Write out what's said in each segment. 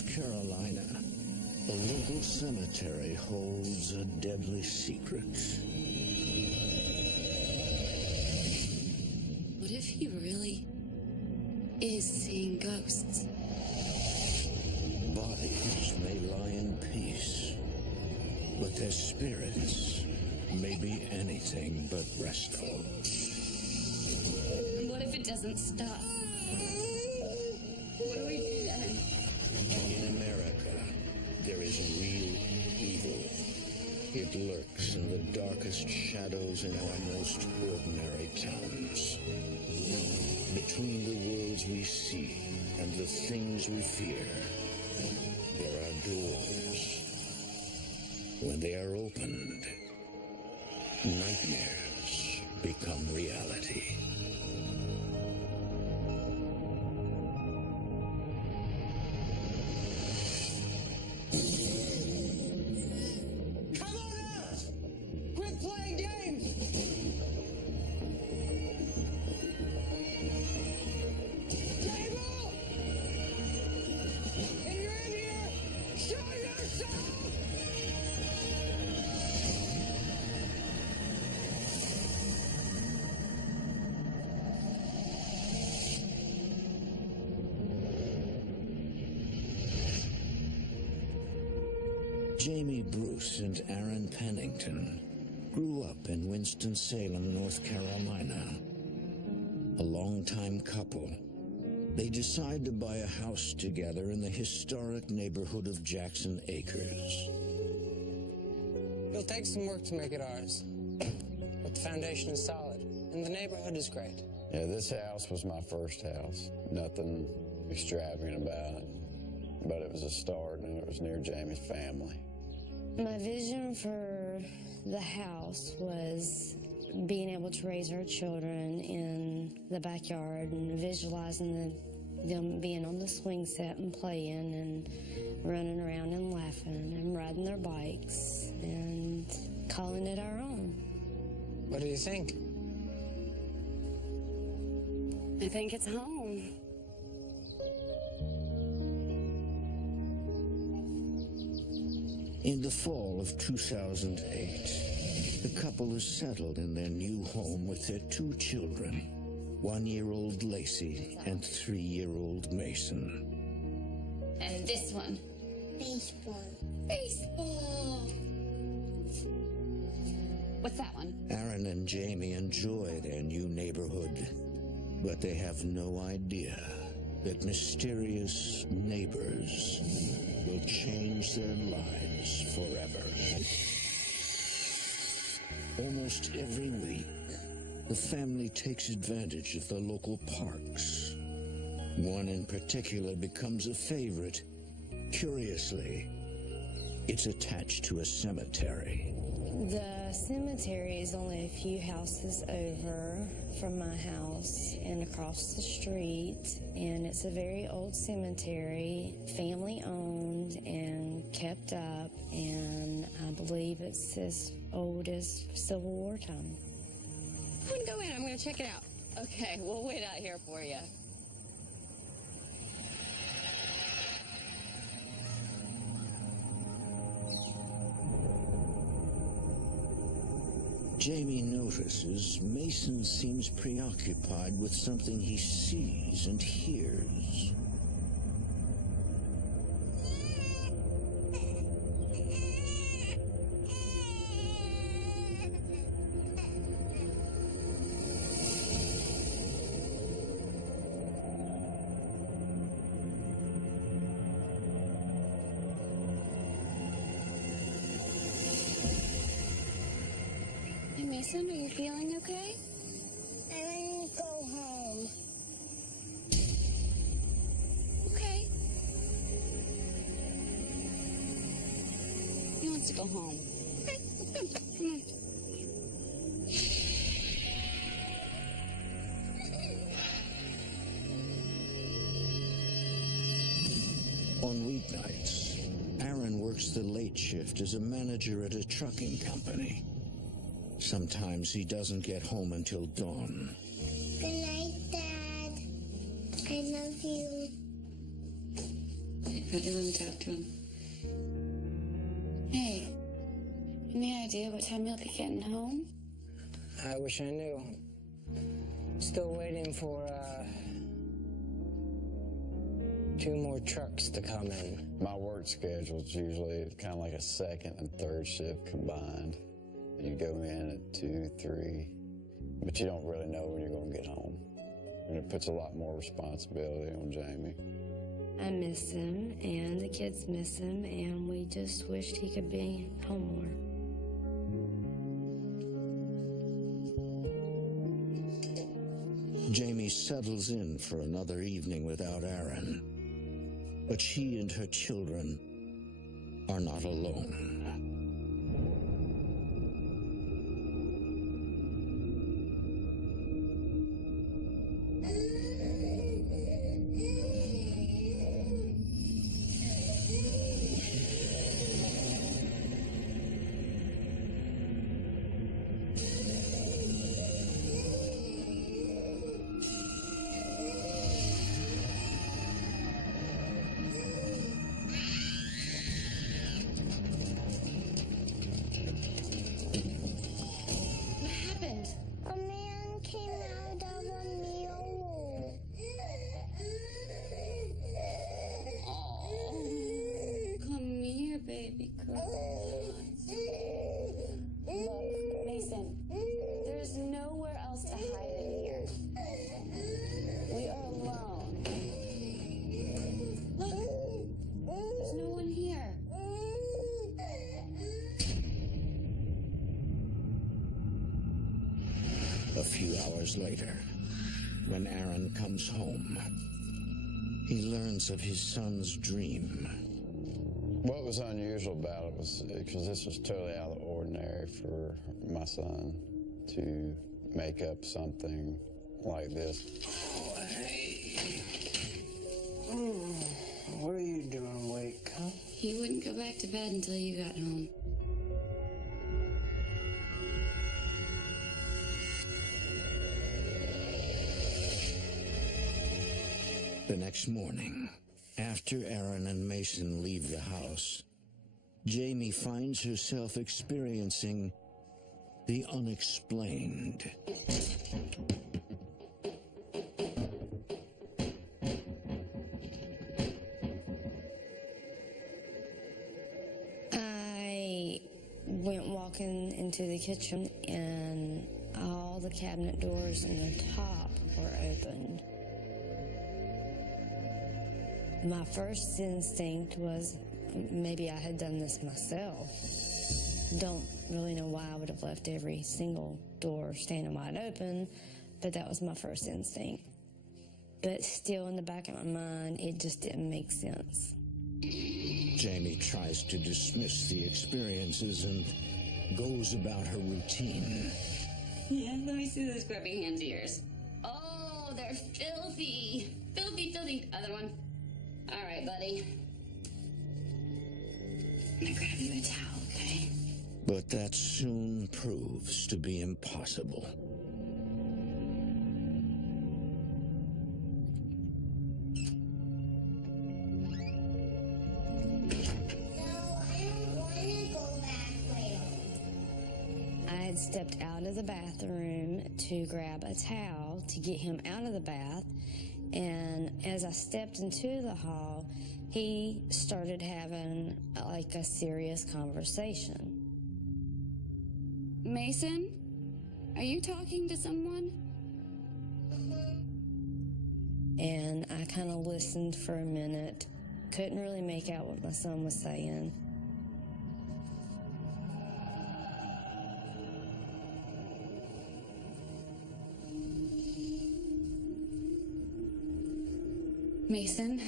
North Carolina, a local cemetery holds a deadly secret. What if he really is seeing ghosts? Bodies may lie in peace, but their spirits may be anything but restful. What if it doesn't stop? What do we do then? In America, there is real evil. It lurks in the darkest shadows in our most ordinary towns. Between the worlds we see and the things we fear, there are doors. When they are opened, nightmares become reality. Come on out! Quit playing games! Table! If you're in here, show yourself! Jamie Bruce and Aaron Pennington grew up in Winston-Salem, North Carolina. A longtime couple, they decide to buy a house together in the historic neighborhood of Jackson Acres. It'll take some work to make it ours, but the foundation is solid, and the neighborhood is great. Yeah, this house was my first house. Nothing extravagant about it, but it was a start, and it was near Jamie's family. My vision for the house was being able to raise our children in the backyard and visualizing them being on the swing set and playing and running around and laughing and riding their bikes and calling it our own. What do you think? I think it's home. In the fall of 2008, the couple is settled in their new home with their two children, 1-year-old Lacey and 3-year-old Mason. And this one. Baseball. Baseball. What's that one? Aaron and Jamie enjoy their new neighborhood, but they have no idea that mysterious neighbors will change their lives forever. Almost every week, the family takes advantage of the local parks. One in particular becomes a favorite. Curiously, it's attached to a cemetery. The cemetery is only a few houses over from my house and across the street, and it's a very old cemetery, family owned and kept up, and I believe it's as old as Civil War time. I'm gonna go in. I'm gonna check it out. Okay, we'll wait out here for you. Jamie notices Mason seems preoccupied with something he sees and hears. Hey, Mason, are you feeling okay? I want to go home. Okay. He wants to go home. Okay, let's go. Come on. On weeknights, Aaron works the late shift as a manager at a trucking company. Sometimes he doesn't get home until dawn. Good night, Dad. I love you. Let me talk to him. Hey, any idea what time you'll be getting home? I wish I knew. Still waiting for, 2 more trucks to come in. My work schedule's usually kind of like a second and third shift combined. You go in at 2, 3, but you don't really know when you're going to get home. And it puts a lot more responsibility on Jamie. I miss him, and the kids miss him, and we just wished he could be home more. Jamie settles in for another evening without Aaron. But she and her children are not alone. A man came out of a mule. Oh, come here, baby girl. Look, Mason, there's nowhere else to hide in here. We are alone. Look, there's no one here. A few hours later, when Aaron comes home, he learns of his son's dream. What was unusual about it was because this was totally out of the ordinary for my son to make up something like this. What are you doing awake, huh? He wouldn't go back to bed until you got home. The next morning, after Aaron and Mason leave the house, Jamie finds herself experiencing the unexplained. I went walking into the kitchen, and all the cabinet doors in the top were open. My first instinct was maybe I had done this myself. Don't really know why I would have left every single door standing wide open, but that was my first instinct. But still in the back of my mind, it just didn't make sense. Jamie tries to dismiss the experiences and goes about her routine. Yeah, let me see those grubby hands of yours. Oh, they're filthy. Filthy, filthy. Other one. All right, buddy. I'm gonna grab you a towel, okay? But that soon proves to be impossible. I had stepped out of the bathroom to grab a towel to get him out of the bath, and as I stepped into the hall, he started having like a serious conversation. Mason, are you talking to someone? And I kind of listened for a minute, couldn't really make out what my son was saying. Mason,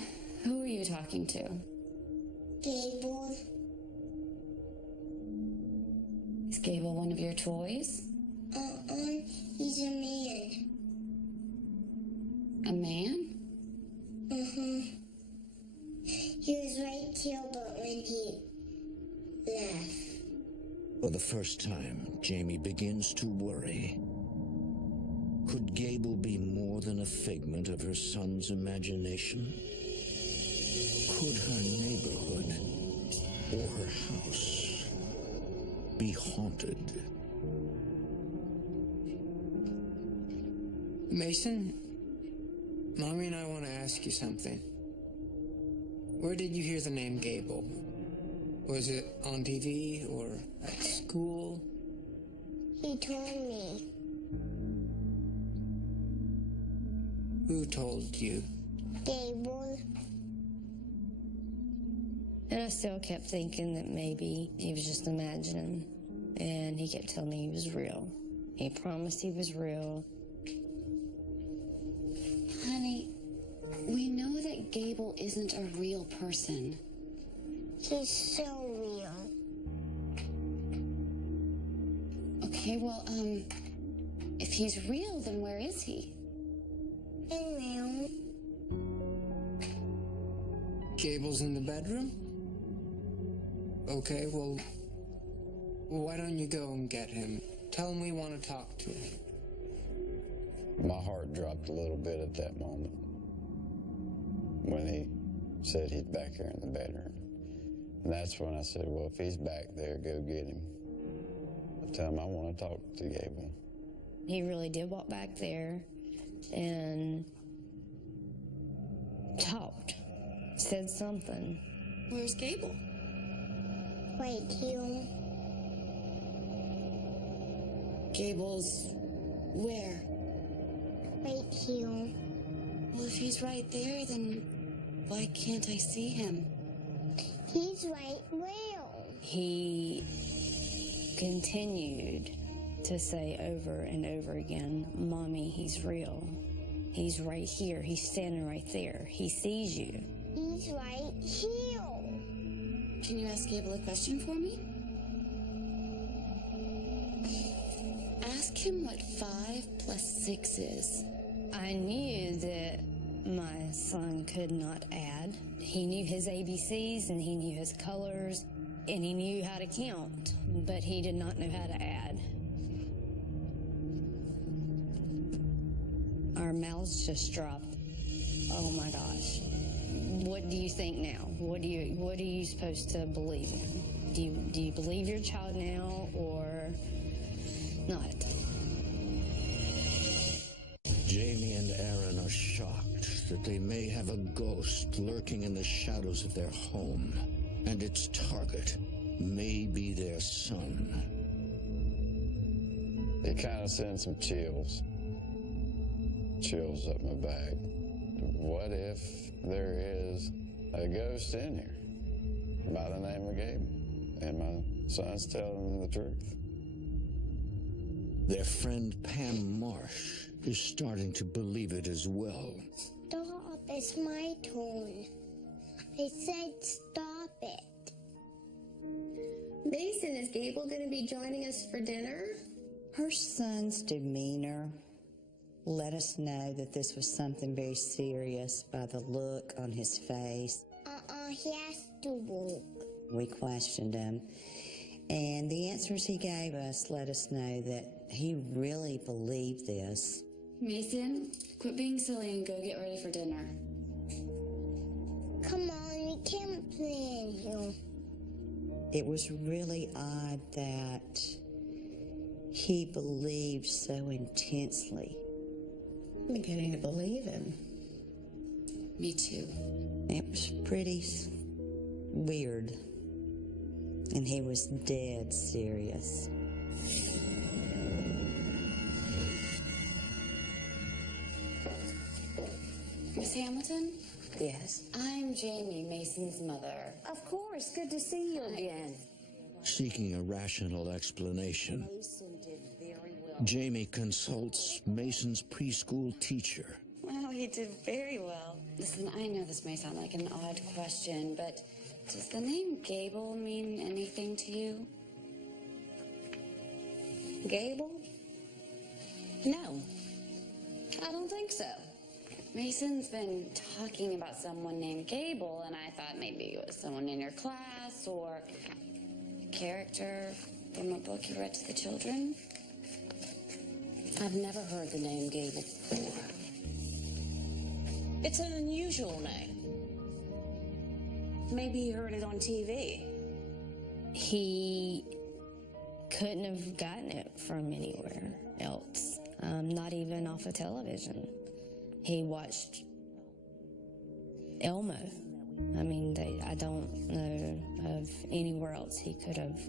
who are you talking to? Gable. Is Gable one of your toys? He's a man. A man? He was right here, but when he left. For the first time, Jamie begins to worry. Could Gable be more than a figment of her son's imagination? Could her neighborhood or her house be haunted? Mason, Mommy and I want to ask you something. Where did you hear the name Gable? Was it on TV or at school? He told me. Who told you? Gable. And I still kept thinking that maybe he was just imagining. And he kept telling me he was real. He promised he was real. Honey, we know that Gable isn't a real person. He's so real. Okay, well, if he's real, then where is he? In room. Gable's in the bedroom? Okay, well, why don't you go and get him? Tell him we want to talk to him. My heart dropped a little bit at that moment when he said he's back here in the bedroom. And that's when I said, well, if he's back there, go get him. I tell him I want to talk to Gable. He really did walk back there and talked, said something. Where's Gable? Right here. Gable's where? Right here. Well, if he's right there, then why can't I see him? He's right real. He continued to say over and over again, Mommy, he's real. He's right here. He's standing right there. He sees you. He's right here. Can you ask Gable a question for me? Ask him what 5 plus 6 is. I knew that my son could not add. He knew his ABCs and he knew his colors and he knew how to count, but he did not know how to add. Our mouths just dropped. Oh my gosh. What do you think now? What are you supposed to believe in? Do you believe your child now or not? Jamie and Aaron are shocked that they may have a ghost lurking in the shadows of their home, and its target may be their son. It kind of sends some chills up my back. What if there is a ghost in here by the name of Gabe, and my son's telling the truth? Their friend Pam Marsh is starting to believe it as well. Stop, it's my turn. I said stop it. Mason, is Gable going to be joining us for dinner? Her son's demeanor let us know that this was something very serious by the look on his face. He has to walk. We questioned him, and the answers he gave us let us know that he really believed this. Mason, quit being silly and go get ready for dinner. Come on, we can't play in here. It was really odd that he believed so intensely. I'm beginning to believe him. Me too. It was pretty weird, and he was dead serious. Miss Hamilton? Yes. I'm Jamie, Mason's mother. Of course, good to see you again. Seeking a rational explanation, Mason did very well. Jamie consults Mason's preschool teacher. Well, he did very well. Listen, I know this may sound like an odd question, but does the name Gable mean anything to you? Gable? No, I don't think so. Mason's been talking about someone named Gable, and I thought maybe it was someone in your class or a character from a book you read to the children. I've never heard the name Gable before. It's an unusual name. Maybe he heard it on TV. He couldn't have gotten it from anywhere else, not even off of television. He watched Elmo. I mean, I don't know of anywhere else he could have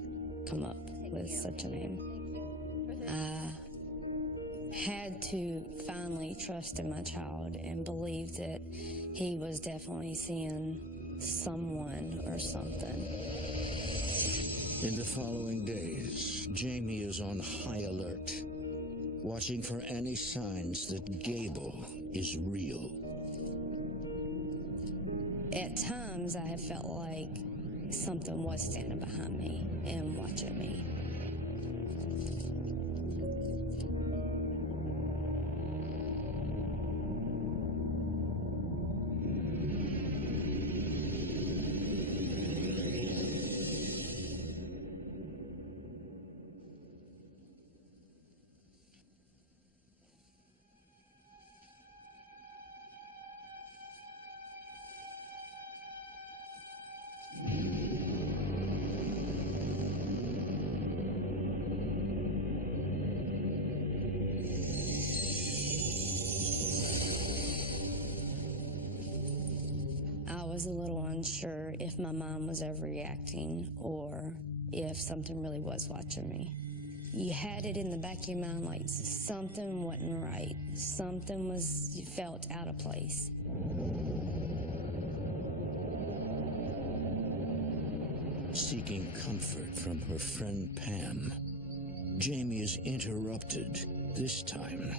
come up with such a name. I had to finally trust in my child and believe that he was definitely seeing someone or something. In the following days, Jamie is on high alert, watching for any signs that Gable is real. At times, I have felt like something was standing behind me and watching me. I was a little unsure if my mind was overreacting or if something really was watching me. You had it in the back of your mind like something wasn't right. Something was, you felt out of place. Seeking comfort from her friend Pam, Jamie is interrupted, this time,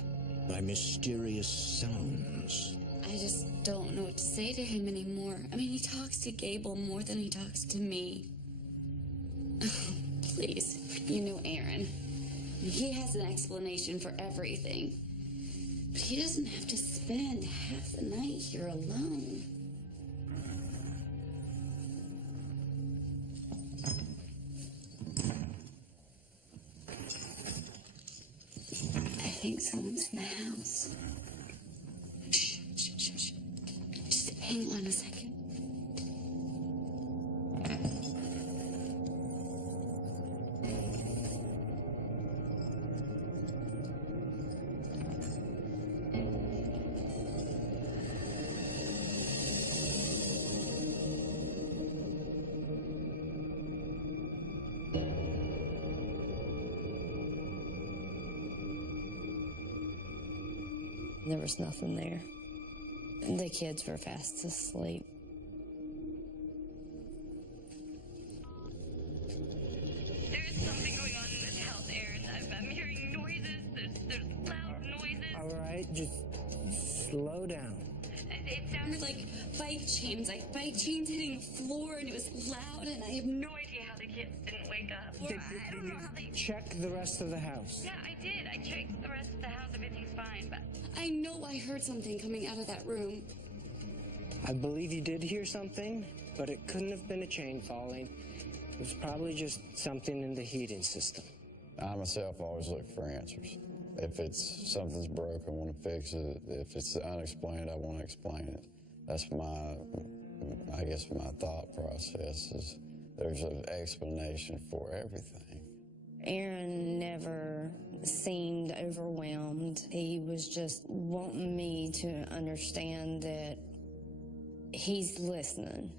by mysterious sounds. I just don't know what to say to him anymore. I mean, he talks to Gable more than he talks to me. Please, you know Aaron. He has an explanation for everything. But he doesn't have to spend half the night here alone. I think someone's in the house. Shh, shh, shh, shh. Just hang on a second. There was nothing there. The kids were fast asleep. There's something going on in this house, Aaron. I'm hearing noises. There's loud noises. All right, just slow down. It sounded like bike chains hitting the floor, and it was loud, and I have no idea how the kids didn't wake up. Or I don't know how they... Check the rest of the house. Yeah, I did. I checked the rest of the house. Everything's fine, but... I know I heard something coming out of that room. I believe you did hear something, but it couldn't have been a chain falling. It was probably just something in the heating system. I myself always look for answers. If it's something's broke, I want to fix it. If it's unexplained, I want to explain it. That's I guess my thought process is there's an explanation for everything. Aaron never seemed overwhelmed. He was just wanting me to understand that he's listening.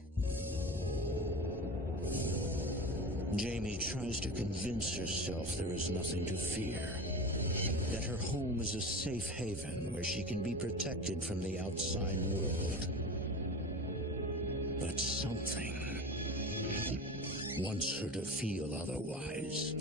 Jamie tries to convince herself there is nothing to fear, that her home is a safe haven where she can be protected from the outside world. But something wants her to feel otherwise.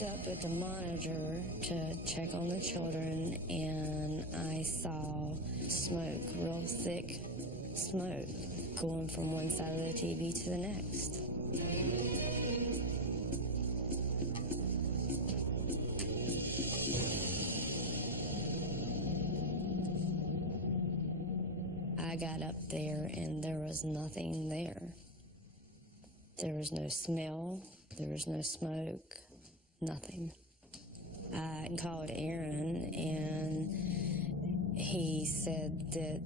looked up at the monitor to check on the children, and I saw smoke, real thick smoke, going from one side of the TV to the next. I got up there and there was nothing there. There was no smell, there was no smoke, nothing. I called Aaron and he said that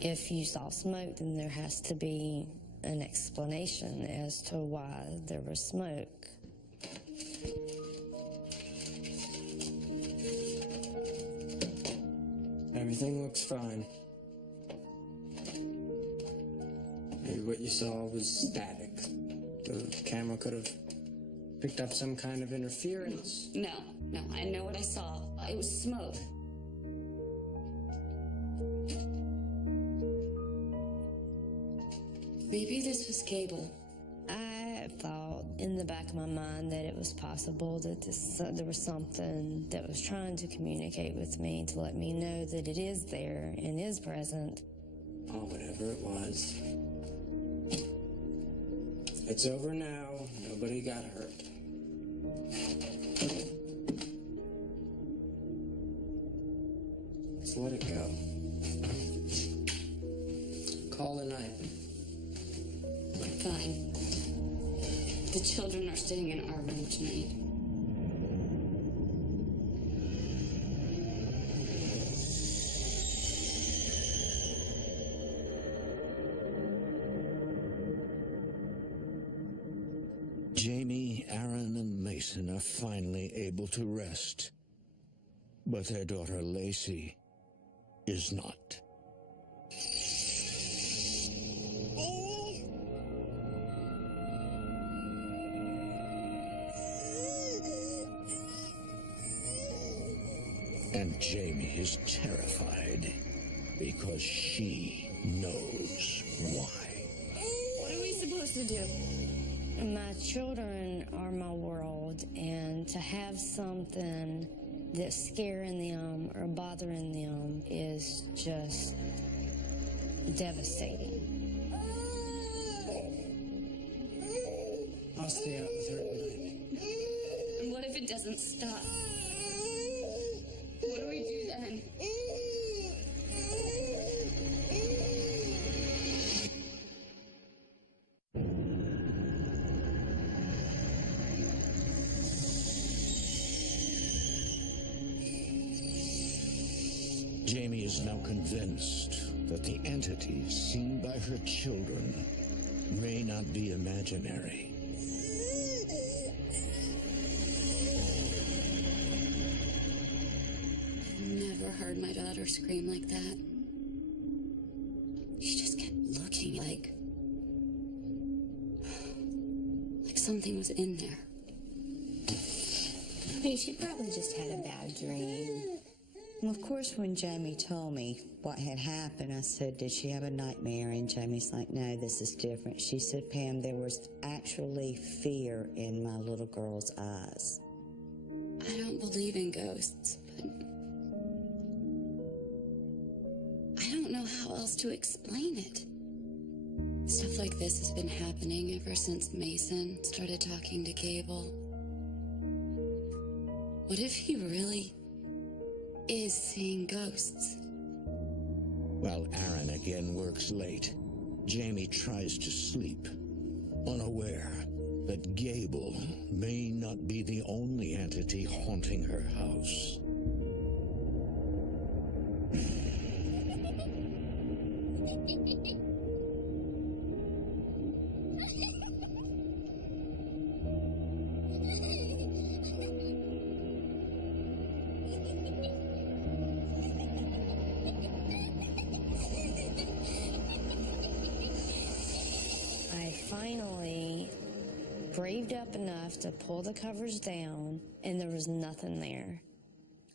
if you saw smoke, then there has to be an explanation as to why there was smoke. Everything looks fine. Maybe what you saw was static. The camera could have picked up some kind of interference. No, I know what I saw. It was smoke. Maybe this was Gable. I thought in the back of my mind that it was possible that there was something that was trying to communicate with me to let me know that it is there and is present. Oh, whatever it was. It's over now. Nobody got hurt. Let's let it go. Call it a night. Fine. The children are staying in our room tonight. Jamie, Aaron, and Mason are finally able to rest. But their daughter Lacey is not. And Jamie is terrified because she knows why. What are we supposed to do? My children are my world, and to have something that's scaring them or bothering them is just devastating. I'll stay out with her tonight. And what if it doesn't stop? What do we do then? Jamie is now convinced that the entities seen by her children may not be imaginary. Never heard my daughter scream like that. She just kept looking like something was in there. Hey, she probably just had a bad dream. Well, of course, when Jamie told me what had happened, I said, did she have a nightmare? And Jamie's like, no, this is different. She said, Pam, there was actually fear in my little girl's eyes. I don't believe in ghosts, but I don't know how else to explain it. Stuff like this has been happening ever since Mason started talking to Gable. What if he really is seeing ghosts? While Aaron again works late, Jamie tries to sleep, unaware that Gable may not be the only entity haunting her house. Finally braved up enough to pull the covers down, and there was nothing there.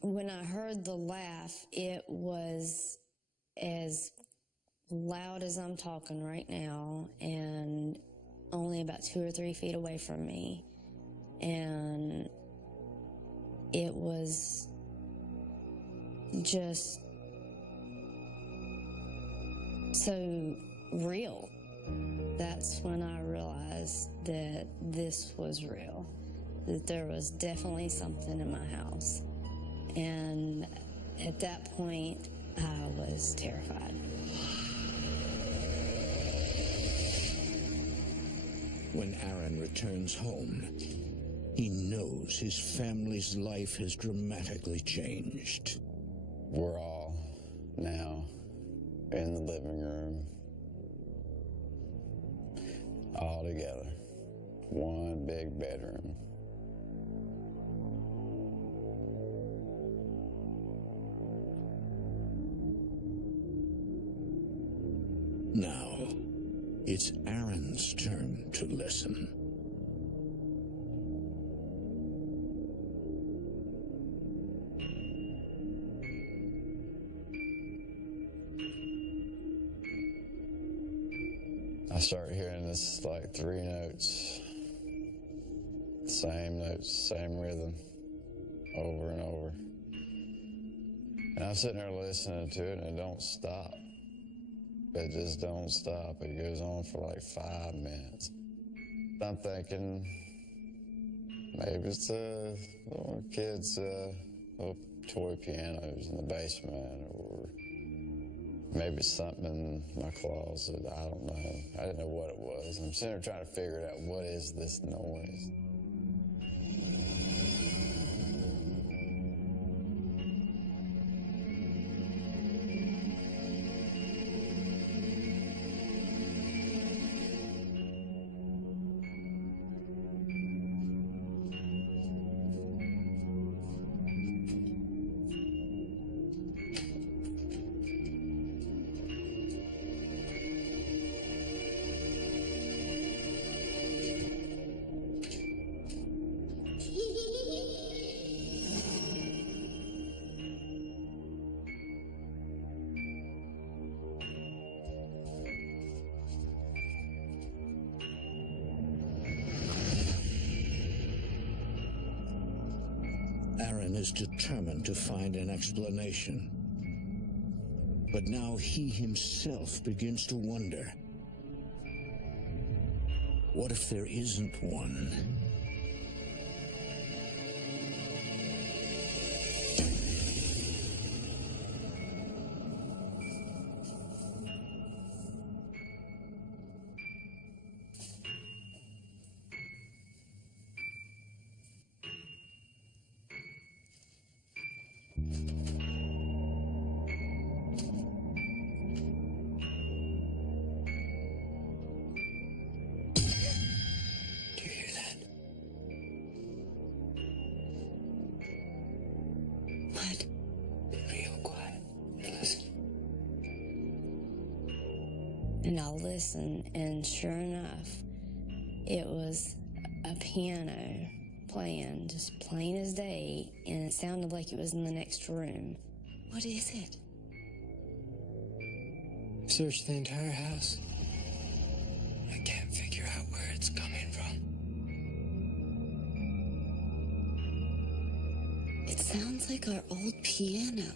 When I heard the laugh, it was as loud as I'm talking right now and only about 2 or 3 feet away from me. And it was just so real. That's when I realized that this was real, that there was definitely something in my house. And at that point, I was terrified. When Aaron returns home, he knows his family's life has dramatically changed. We're all now in the living room, all together, one big bedroom. Now, it's Aaron's turn to listen. I start hearing this like 3 notes, same notes, same rhythm, over and over. And I'm sitting there listening to it, and it don't stop. It just don't stop. It goes on for like 5 minutes. I'm thinking maybe it's the little kids' little toy pianos in the basement, or maybe it's something in my closet. I don't know. I didn't know what it was. I'm sitting there trying to figure it out. What is this noise? Aaron is determined to find an explanation. But now he himself begins to wonder, what if there isn't one? And I listened, and sure enough, it was a piano playing, just plain as day, and it sounded like it was in the next room. What is it? Searched the entire house. I can't figure out where it's coming from. It sounds like our old piano.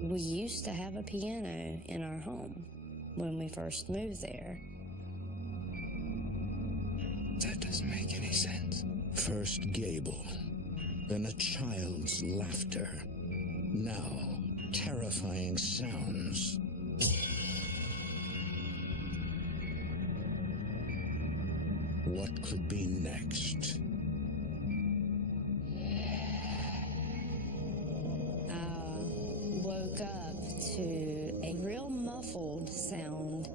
We used to have a piano in our home when we first moved there. That doesn't make any sense. First Gable, then a child's laughter. Now, terrifying sounds. What could be next? I woke up to a real muffled sound.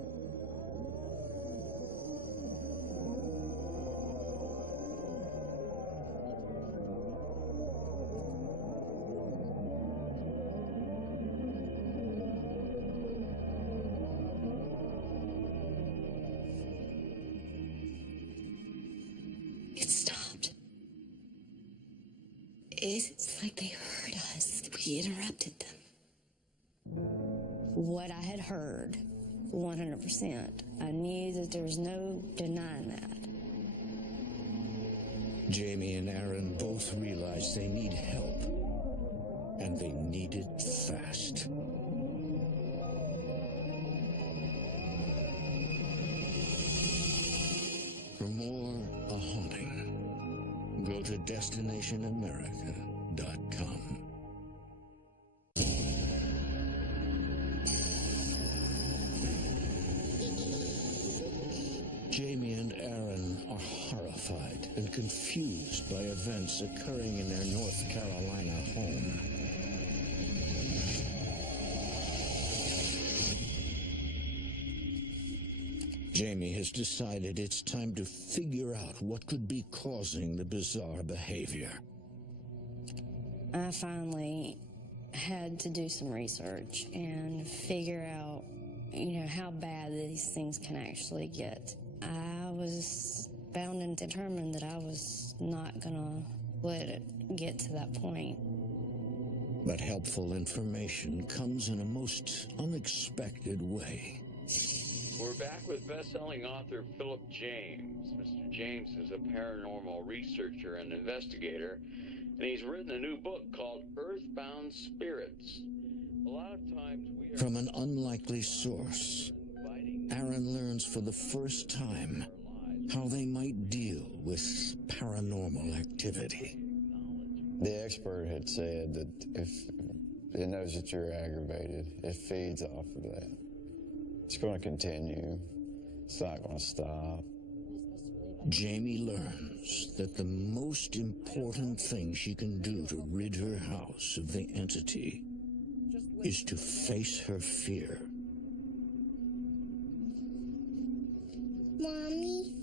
It stopped. It's like they heard us. We interrupted them. What I had heard, 100%. I knew that there was no denying that. Jamie and Aaron both realize they need help, and they need it fast. For more A Haunting, go to DestinationAmerica.com. Jamie and Aaron are horrified and confused by events occurring in their North Carolina home. Jamie has decided it's time to figure out what could be causing the bizarre behavior. I finally had to do some research and figure out, how bad these things can actually get. I was bound and determined that I was not gonna let it get to that point. But helpful information comes in a most unexpected way. We're back with best-selling author Philip James. Mr. James is a paranormal researcher and investigator, and he's written a new book called Earthbound Spirits. A lot of times we are... From an unlikely source, Aaron learns for the first time how they might deal with paranormal activity. The expert had said that if it knows that you're aggravated, it feeds off of that. It's going to continue. It's not going to stop. Jamie learns that the most important thing she can do to rid her house of the entity is to face her fear. Mommy?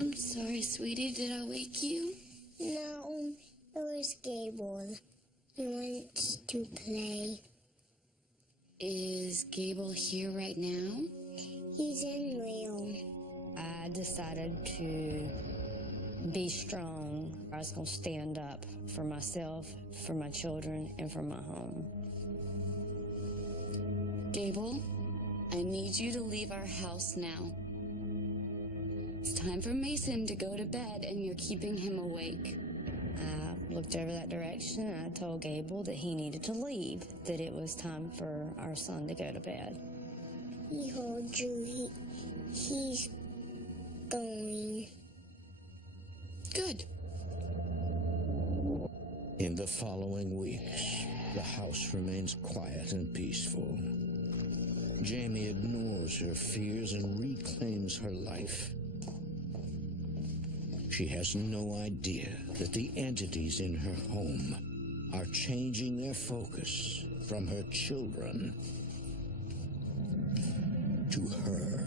I'm sorry, sweetie. Did I wake you? No, it was Gable. He wants to play. Is Gable here right now? He's in Rio. I decided to be strong. I was going to stand up for myself, for my children, and for my home. Gable, I need you to leave our house now. It's time for Mason to go to bed, and you're keeping him awake. I looked over that direction, and I told Gable that he needed to leave, that it was time for our son to go to bed. He holds you. He's going. Good. In the following weeks, the house remains quiet and peaceful. Jamie ignores her fears and reclaims her life. She has no idea that the entities in her home are changing their focus from her children to her.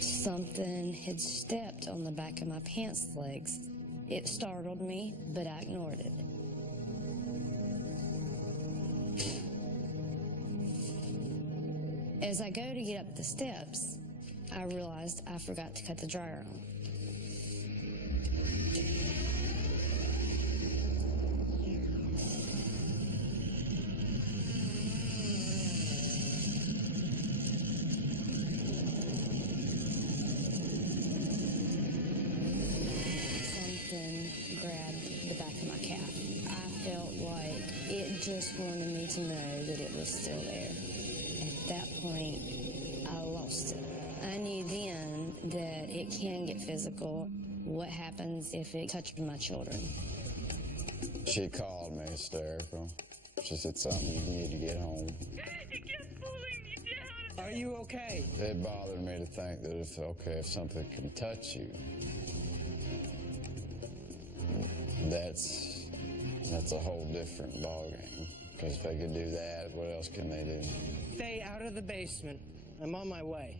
Something had stepped on the back of my pants legs. It startled me, but I ignored it. As I go to get up the steps, I realized I forgot to cut the dryer on. Grabbed the back of my calf. I felt like it just wanted me to know that it was still there. At that point, I lost it. I knew then that it can get physical. What happens if it touched my children? She called me hysterical. She said something, you need to get home. It kept pulling me down. Are you okay? It bothered me to think that if something can touch you, that's a whole different ballgame. Because if they can do that, what else can they do? Stay out of the basement. I'm on my way.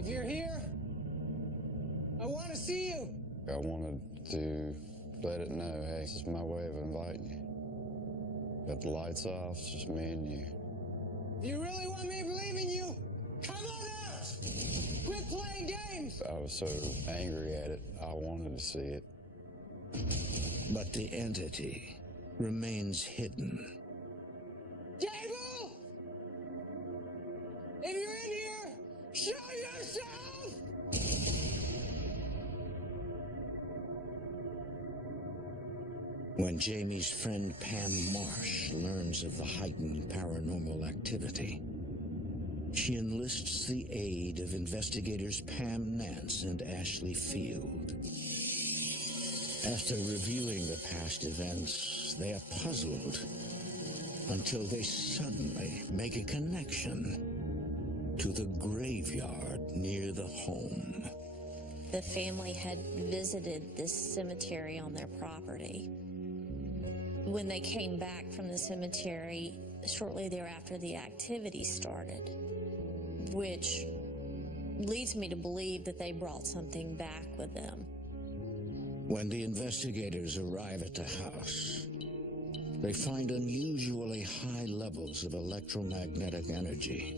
If you're here, I want to see you. I wanted to let it know, hey, this is my way of inviting you. Got the lights off, it's just me and you. Do you really want me to believe in you? Come on out! Quit playing games! I was so angry at it, I wanted to see it. But the entity remains hidden. Gable! If you're in here, show yourself! When Jamie's friend Pam Marsh learns of the heightened paranormal activity, she enlists the aid of investigators Pam Nance and Ashley Field. After reviewing the past events, they are puzzled until they suddenly make a connection to the graveyard near the home. The family had visited this cemetery on their property. When they came back from the cemetery, shortly thereafter, the activity started, which leads me to believe that they brought something back with them. When the investigators arrive at the house, they find unusually high levels of electromagnetic energy.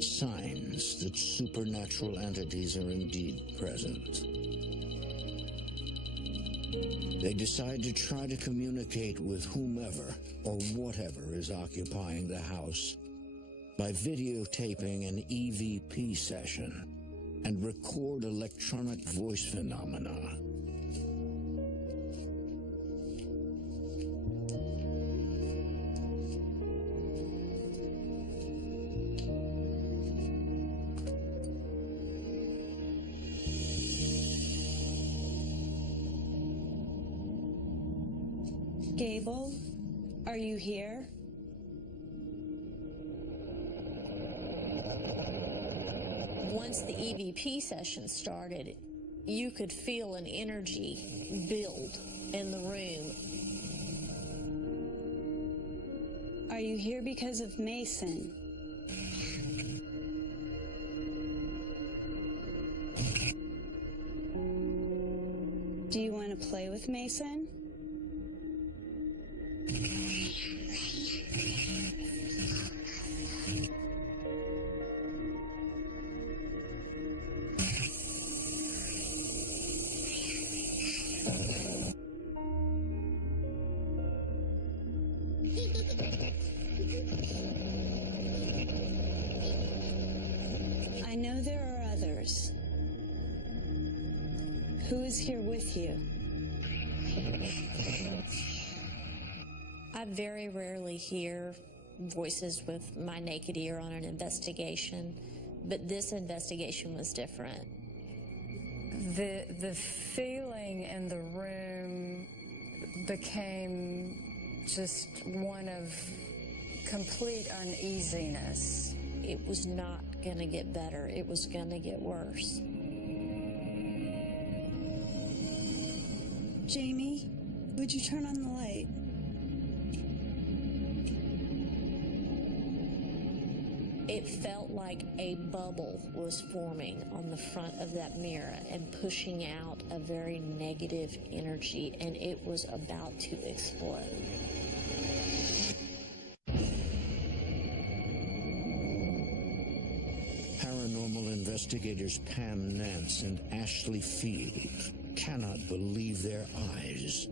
Signs that supernatural entities are indeed present. They decide to try to communicate with whomever or whatever is occupying the house by videotaping an EVP session and record electronic voice phenomena. Gable, are you here? Once the EVP session started, you could feel an energy build in the room. Are you here because of Mason? Do you want to play with Mason? I know there are others. Who is here with you? I very rarely hear voices with my naked ear on an investigation, but this investigation was different. The feeling in the room became just one of complete uneasiness. It was not going to get better. It was going to get worse. Jamie, would you turn on the light? It felt like a bubble was forming on the front of that mirror and pushing out a very negative energy, and it was about to explode. Paranormal investigators Pam Nance and Ashley Field cannot believe their eyes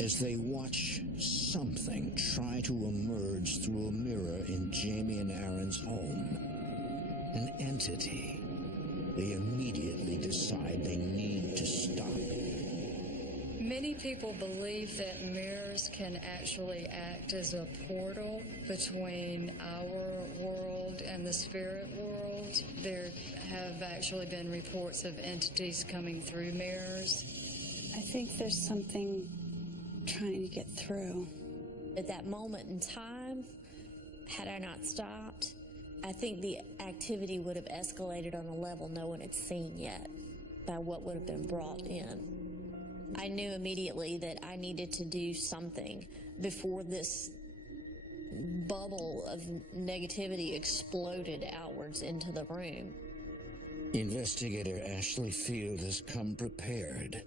as they watch something try to emerge through a mirror in Jamie and Aaron's home. An entity they immediately decide they need to stop. Many people believe that mirrors can actually act as a portal between our world and the spirit world. There have actually been reports of entities coming through mirrors. I think there's something trying to get through. At that moment in time, had I not stopped, I think the activity would have escalated on a level no one had seen yet by what would have been brought in. I knew immediately that I needed to do something before this bubble of negativity exploded outwards into the room. Investigator Ashley Field has come prepared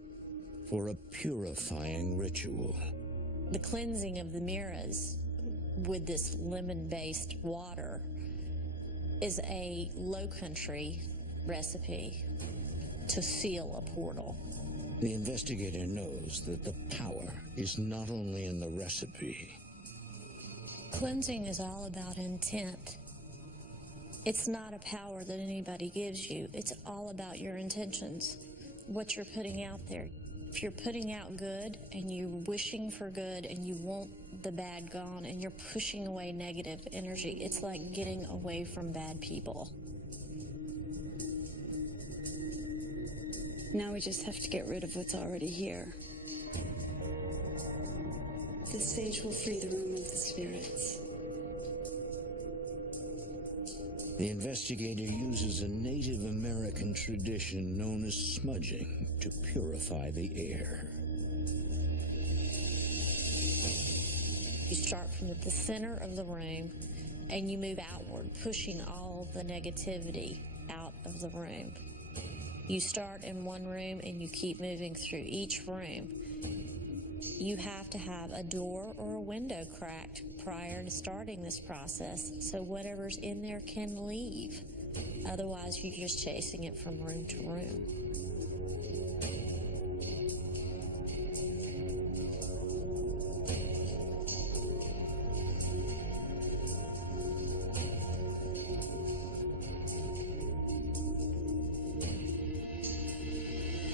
for a purifying ritual. The cleansing of the mirrors with this lemon-based water is a Low Country recipe to seal a portal. The investigator knows that the power is not only in the recipe. Cleansing is all about intent. It's not a power that anybody gives you. It's all about your intentions, what you're putting out there. If you're putting out good and you're wishing for good and you want the bad gone and you're pushing away negative energy, it's like getting away from bad people. Now we just have to get rid of what's already here. This sage will free the room of the spirits. The investigator uses a Native American tradition known as smudging to purify the air. You start from the center of the room and you move outward, pushing all the negativity out of the room. You start in one room and you keep moving through each room. You have to have a door or a window cracked prior to starting this process so whatever's in there can leave. Otherwise, you're just chasing it from room to room.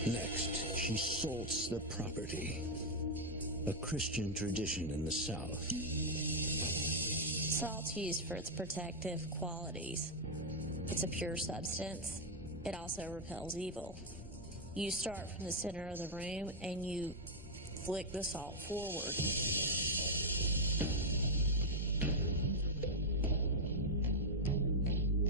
Next, she salts the property, a Christian tradition in the South. Salt's used for its protective qualities. It's a pure substance. It also repels evil. You start from the center of the room and you flick the salt forward.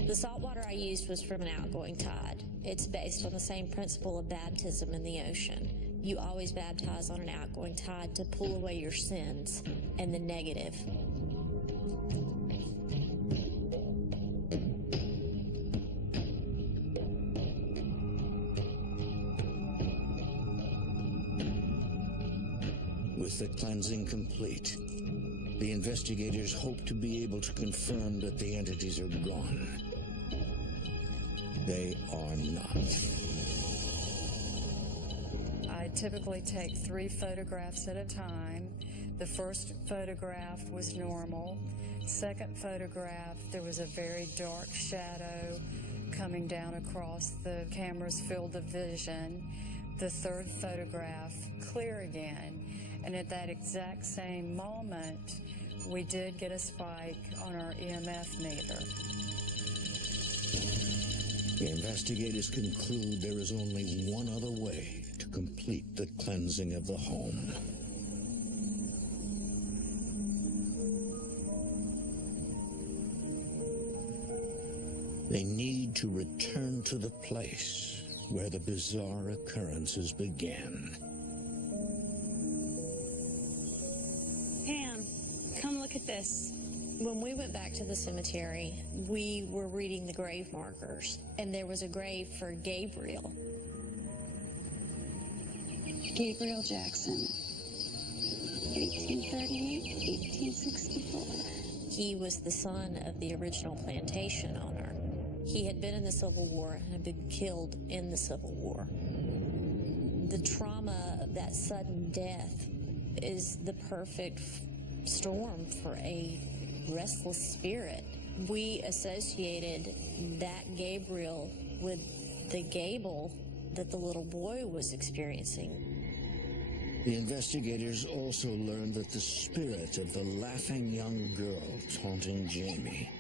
The salt water I used was from an outgoing tide. It's based on the same principle of baptism in the ocean. You always baptize on an outgoing tide to pull away your sins and the negative. With the cleansing complete, the investigators hope to be able to confirm that the entities are gone. They are not. I typically take 3 photographs at a time. The first photograph was normal. Second photograph, there was a very dark shadow coming down across the camera's field of vision. The third photograph, clear again. And at that exact same moment, we did get a spike on our EMF meter. The investigators conclude there is only one other way to complete the cleansing of the home. They need to return to the place where the bizarre occurrences began. Pam, come look at this. When we went back to the cemetery, we were reading the grave markers, and there was a grave for Gabriel. Gabriel Jackson, 1838, 1864. He was the son of the original plantation owner. He had been in the Civil War and had been killed in the Civil War. The trauma of that sudden death is the perfect storm for a restless spirit. We associated that Gabriel with the Gable that the little boy was experiencing. The investigators also learned that the spirit of the laughing young girl taunting Jamie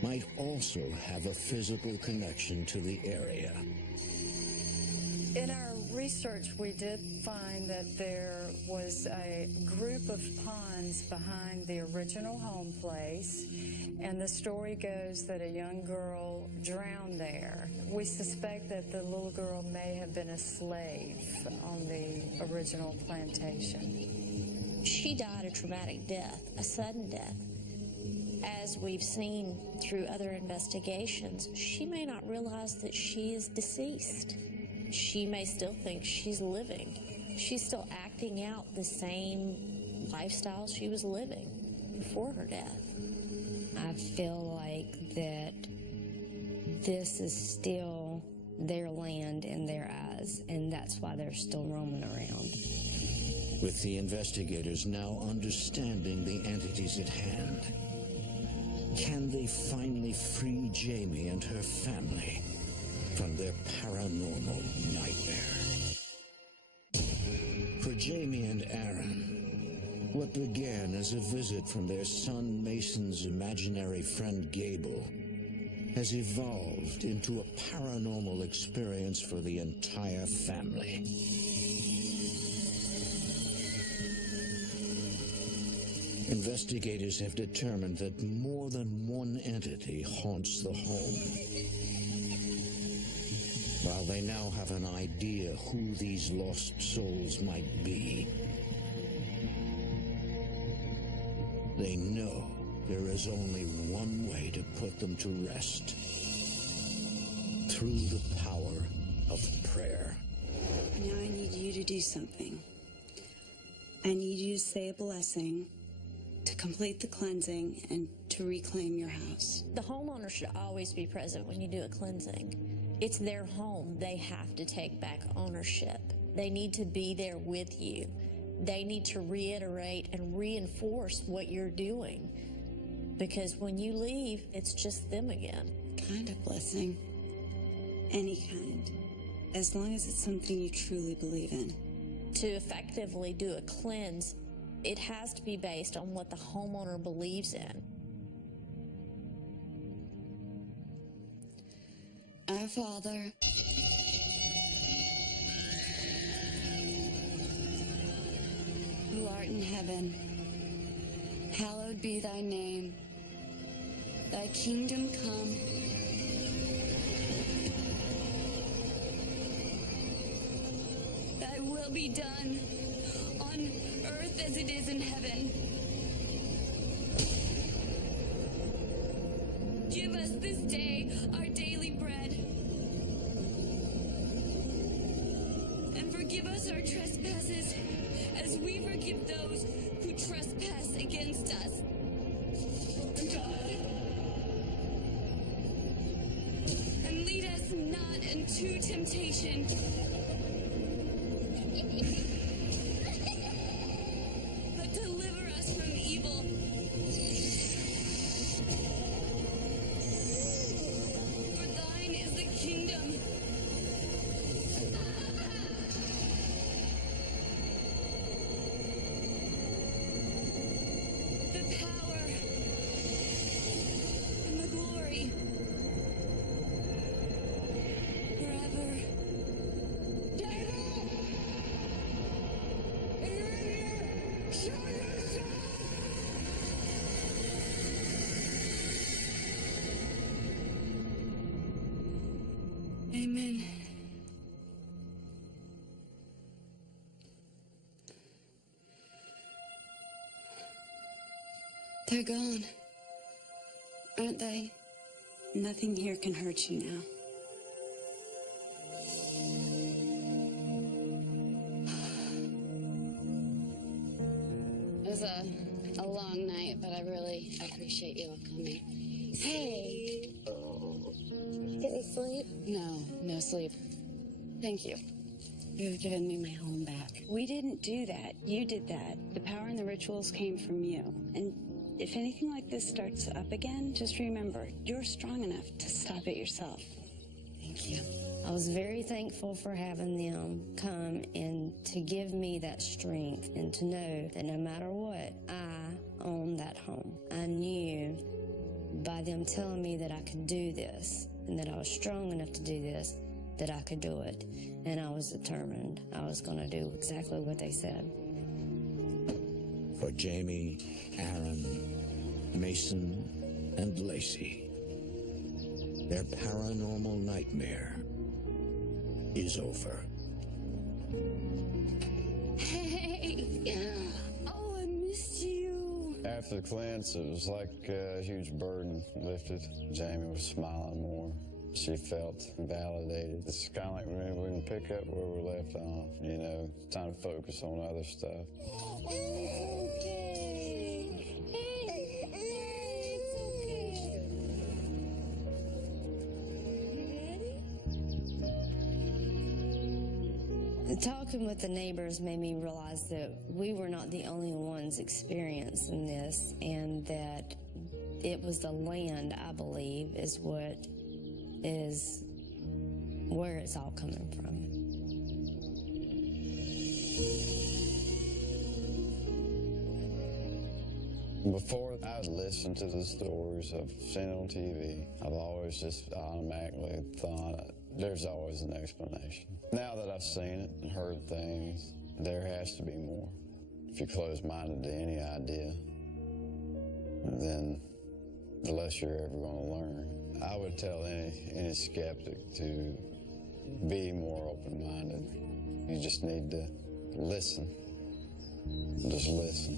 might also have a physical connection to the area. In our research, we did find that there was a group of ponds behind the original home place, and the story goes that a young girl drowned there. We suspect that the little girl may have been a slave on the original plantation. She died a traumatic death, a sudden death. As we've seen through other investigations, she may not realize that she is deceased. She may still think she's living. She's still acting out the same lifestyle she was living before her death. I feel like that this is still their land in their eyes, and that's why they're still roaming around. With the investigators now understanding the entities at hand, can they finally free Jamie and her family from their paranormal nightmare? For Jamie and Aaron, what began as a visit from their son Mason's imaginary friend Gable has evolved into a paranormal experience for the entire family. Investigators have determined that more than one entity haunts the home. While they now have an idea who these lost souls might be, they know there is only one way to put them to rest: through the power of prayer. Now I need you to do something. I need you to say a blessing to complete the cleansing and to reclaim your house. The homeowner should always be present when you do a cleansing. It's their home. They have to take back ownership. They need to be there with you. They need to reiterate and reinforce what you're doing. Because when you leave, it's just them again. Kind of blessing. Any kind. As long as it's something you truly believe in. To effectively do a cleanse, it has to be based on what the homeowner believes in. Our Father, who art in heaven, hallowed be thy name. Thy kingdom come. Thy will be done on earth as it is in heaven. Give us this day our daily bread. And forgive us our trespasses as we forgive those who trespass against us. And lead us not into temptation, but deliver us from evil. For thine is the kingdom, the power, and the glory, forever. David! Are you in here? Show yourself! Amen. They're gone, aren't they? Nothing here can hurt you now. It was a long night, but I really appreciate you all coming. Hey! Get any sleep? No sleep. Thank you. You've given me my home back. We didn't do that. You did that. The power and the rituals came from you. And if anything like this starts up again, just remember, you're strong enough to stop it yourself. Thank you. I was very thankful for having them come and to give me that strength and to know that no matter what, I own that home. I knew by them telling me that I could do this and that I was strong enough to do this, that I could do it. And I was determined. I was going to do exactly what they said. For Jamie, Aaron, Mason, and Lacey, their paranormal nightmare is over. Hey! Oh, I missed you. After the cleanse, it was like a huge burden lifted. Jamie was smiling more. She felt validated. It's kind of like when we can pick up where we left off, you know, time to focus on other stuff. Talking with the neighbors made me realize that we were not the only ones experiencing this, and that it was the land, I believe, is where it's all coming from. Before I would listen to the stories I've seen on TV, I've always just automatically thought there's always an explanation. Now that I've seen it and heard things, there has to be more. If you're closed-minded to any idea, then the less you're ever going to learn. I would tell any skeptic to be more open-minded. You just need to listen. Just listen.